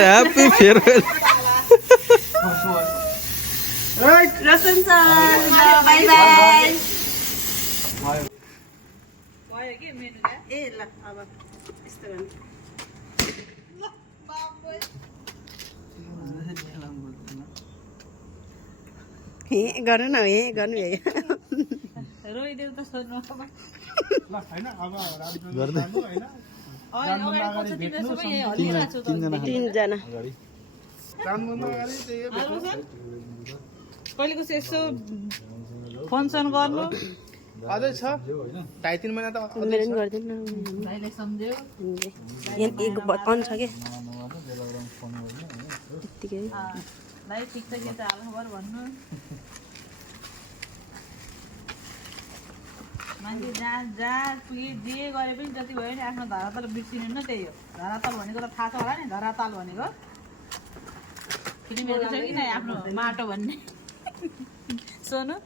Happy farewell. Roshan sir bye bye ए ल अब यस्तो गर्नु न हे गर्नु हे रोइदेऊ त सोध्नु तीनजना कहिलेको यसो फङ्सन गर्नु अझै छ 2.5-3 महिना त मेरो पनि गर्दैन भाइले सम्झ्यो एक बटन छ के त्यतिकै भाइ ठिक छ के त हाल खबर भन्नु मान्छे जहाँ पुगे जे गरे पनि जति भयो नि आफ्नो धरातल बिर्सिनु न त्यही हो धरातल भनेको त थाहा छ होला नि धरातल भनेको फिल्महरको छ कि नै आफ्नो माटो भन्ने सोनु